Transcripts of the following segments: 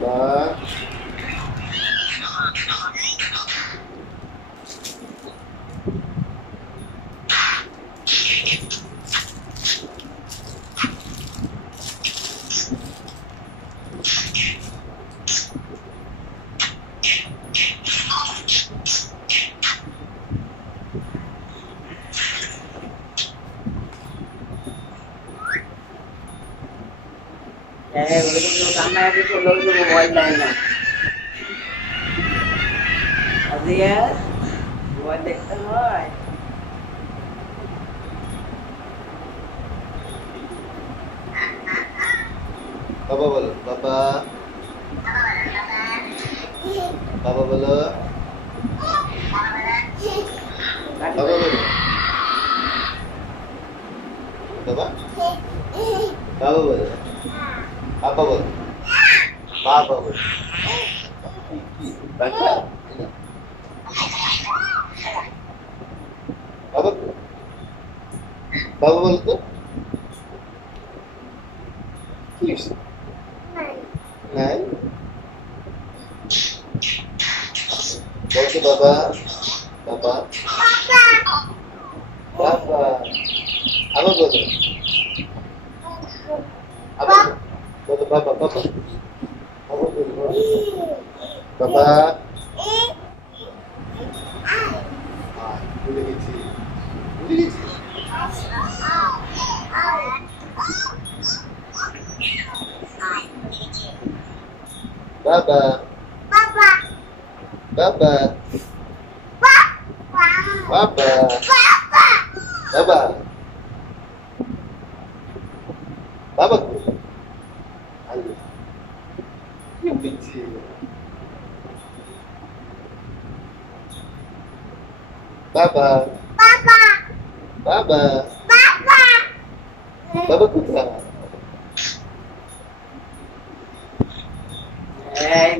Baba. কান্না কিছু লোক মোবাইল দেয় না আজিয়া মোবাইল দেখতে হয় Baba bolo, Baba. Baba bolo. Baba bolo. Baba. Baba bolo. Papa bolo. Papa bolo. Baca. Baba. Baba bolo tu. Please. Nine. Oke Baba. Baba. Baba. Apa bolo? Apa? Bolo Baba. Baba. Apa bolo? Baba. Udah gitu. Udah gitu. Baba. Baba. Baba. Baba. Baba. Baba. Ayo. Yang kecil. Baba. Baba. Baba. Baba. Baba kuda.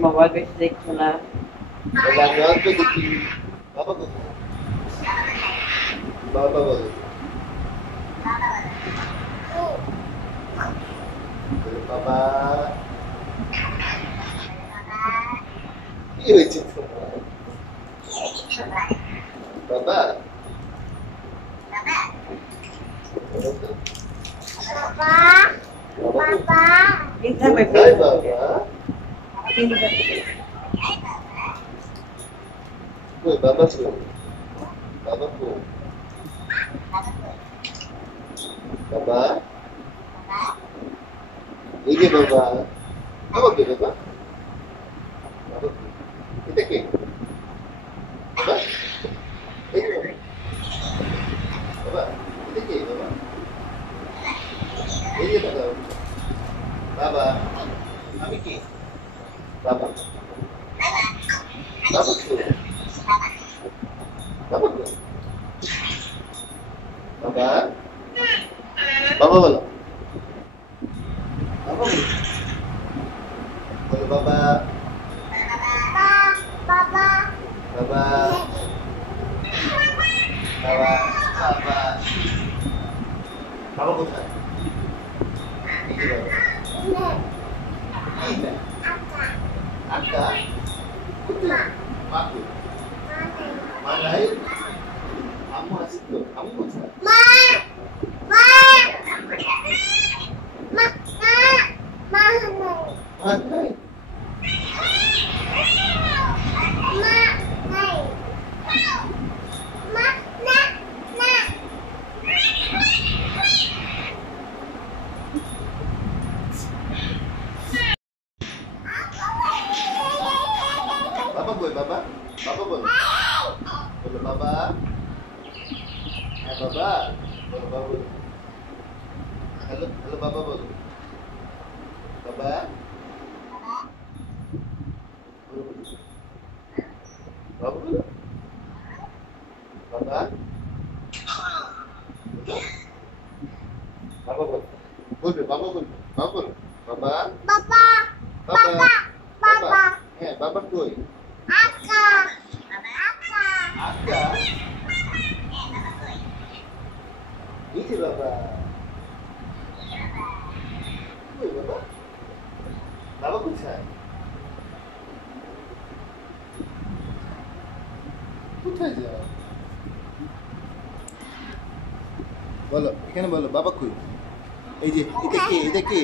Mobile বেশি দেখছো না Baba jangan pergi. Baba kuda. Baba bolo. Baba. Iya itu. Baba. Baba. kita Hai Baba. Woi Baba tuh. Baba tuh. Baba. Ini Baba. Apa tuh Baba? Apa tuh? Kita ke? Baba. Ini Baba. Baba. Kita ke Baba. Ini Baba. Baba. Kami ke? Baba. Baba tuh. Baba tuh. Baba. Baba bolo. Baba bolo. Bolo Baba. Baba. Baba. Baba. Baba. Baba kuda. Ini Baba. Ini. Ada. Kuda. Aku. Mana itu? Kamu asik tuh. Kamu kuda. Mana? Baba boy, Baba. Baba boy. Bolo Baba. Baba. Bolo Baba. Halo, halo Baba bolo. Baba. Baba bolo. Baba. Baba bolo. Bolo, Baba bolo. Baba bolo. Baba. Baba. Baba. Baba. Baba boy. Aka. Aka. Ini Baba. Woi Baba. Baba kuda. কোথায় যায়? বলো, এখানে বলো বাবা কই? এই যে এটা কে? এটা কে?